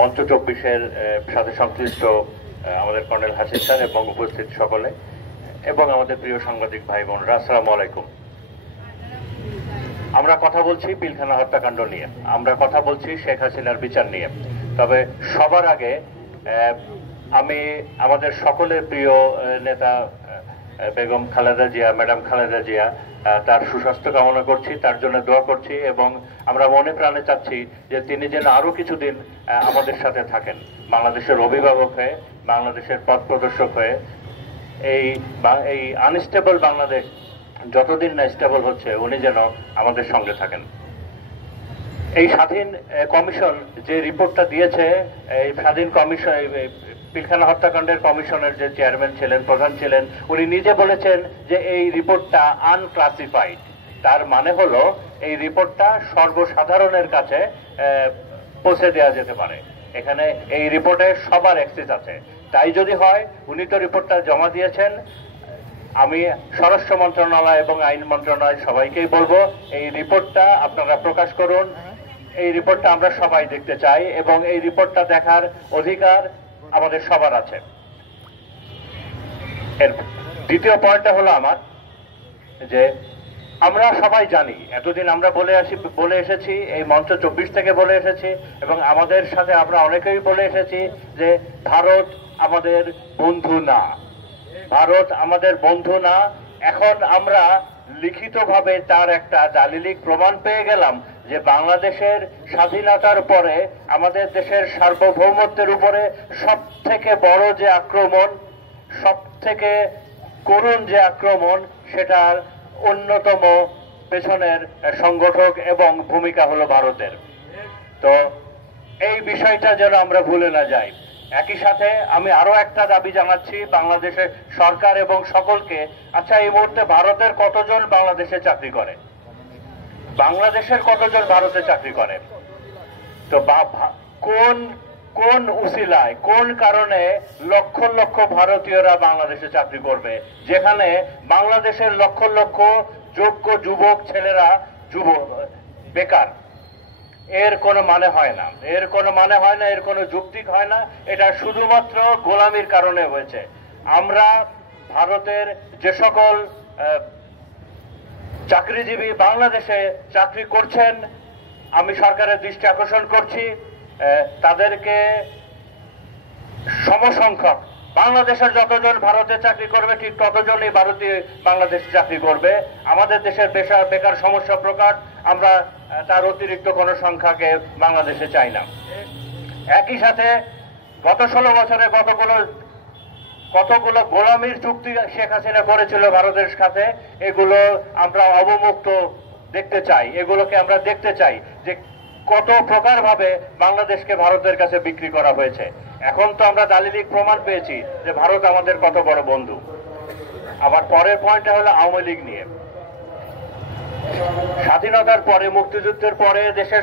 মঞ্চ 24-এর সাথে সংশ্লিষ্ট আমাদের কর্নেল হাসিন স্যার এবং উপস্থিত সকলে এবং আমাদের প্রিয় সাংবাদিক ভাই বোনরা, আসসালামু আলাইকুম। আমরা কথা বলছি পিলখানা হত্যাকাণ্ড নিয়ে, আমরা কথা বলছি শেখ হাসিনার বিচার নিয়ে। তবে সবার আগে আমি আমাদের সকলের প্রিয় নেতা বেগম খালেদা জিয়া, ম্যাডাম খালেদা জিয়া, তার সুস্বাস্থ্য কামনা করছি, তার জন্য দোয়া করছি এবং আমরা মনে প্রাণে চাচ্ছি যে তিনি যেন আরো কিছুদিন আমাদের সাথে থাকেন, বাংলাদেশের অভিভাবক হয়ে, বাংলাদেশের পথ প্রদর্শক হয়ে। এই আনস্টেবল বাংলাদেশ যতদিন না স্টেবল হচ্ছে, উনি যেন আমাদের সঙ্গে থাকেন। এই স্বাধীন কমিশন যে রিপোর্টটা দিয়েছে, এই স্বাধীন কমিশন, পিলখানা হত্যাকাণ্ডের কমিশনের যে চেয়ারম্যান ছিলেন, প্রধান ছিলেন, উনি নিজে বলেছেন যে এই রিপোর্টটা আনক্লাসিফাইড। তার মানে হলো এই রিপোর্টটা সর্বসাধারণের কাছে পৌঁছে দেওয়া যেতে পারে। এখানে এই রিপোর্টে সবার অ্যাক্সেস আছে। তাই যদি হয়, উনি তো রিপোর্টটা জমা দিয়েছেন, আমি স্বরাষ্ট্র মন্ত্রণালয় এবং আইন মন্ত্রণালয় সবাইকেই বলবো এই রিপোর্টটা আপনারা প্রকাশ করুন। এই রিপোর্টটা আমরা সবাই দেখতে চাই এবং এই রিপোর্টটা দেখার অধিকার আমাদের সবার আছে। এর দ্বিতীয় পয়েন্টটা হলো আমার, যে আমরা সবাই জানি, এতদিন আমরা বলে এসেছি, এই মঞ্চ 24 থেকে বলে এসেছি এবং আমাদের সাথে আমরা অনেকেই বলে এসেছি যে ভারত আমাদের বন্ধু না, ভারত আমাদের বন্ধু না। এখন আমরা লিখিতভাবে তার একটা দালিলিক প্রমাণ পেয়ে গেলাম যে বাংলাদেশের স্বাধীনতার পরে আমাদের দেশের সার্বভৌমত্বের উপরে সব থেকে বড় যে আক্রমণ, সব থেকে করুণ যে আক্রমণ, সেটার অন্যতম পেছনের সংগঠক এবং ভূমিকা হলো ভারতের। তো এই বিষয়টা যেন আমরা ভুলে না যাই। একই সাথে আমি আরো একটা দাবি জানাচ্ছি বাংলাদেশের সরকার এবং সকলকে। আচ্ছা, এই মুহূর্তে ভারতের কতজন বাংলাদেশে চাকরি করে? বাংলাদেশের কতজন ভারতে চাকরি করে? তো কোন উসিলায়, কোন কারণে লক্ষ লক্ষ ভারতীয়রা বাংলাদেশে চাকরি করবে, যেখানে বাংলাদেশের লক্ষ লক্ষ যোগ্য যুবক ছেলেরা বেকার? এর কোনো মানে হয় না, এর কোনো মানে হয় না, এর কোনো যৌক্তিক হয় না। এটা শুধুমাত্র গোলামির কারণে হয়েছে। আমরা ভারতের যে সকল চাকরিজীবী বাংলাদেশে চাকরি করছেন, আমি সরকারের দৃষ্টি আকর্ষণ করছি, তাদেরকে সমসংখ্যক, বাংলাদেশের যতজন ভারতে চাকরি করবে ঠিক ততজনই ভারতীয় বাংলাদেশে চাকরি করবে। আমাদের দেশের বেকার সমস্যা প্রকার, আমরা তার অতিরিক্ত কোনো সংখ্যাকে বাংলাদেশে চাই না। একই সাথে গত 16 বছরে কতগুলো গোলামির চুক্তি শেখ হাসিনা করেছিল ভারতের সাথে, এগুলো আমরা অবমুক্ত দেখতে চাই। এগুলোকে আমরা দেখতে চাই যে কত প্রকার ভাবে বাংলাদেশকে ভারতের কাছে বিক্রি করা হয়েছে। এখন তো আমরা দালিলিক প্রমাণ পেয়েছি যে ভারত আমাদের কত বড় বন্ধু। আবার পরের পয়েন্টটা হলো আওয়ামী লীগ নিয়ে। স্বাধীনতার পরে, মুক্তিযুদ্ধের পরে দেশের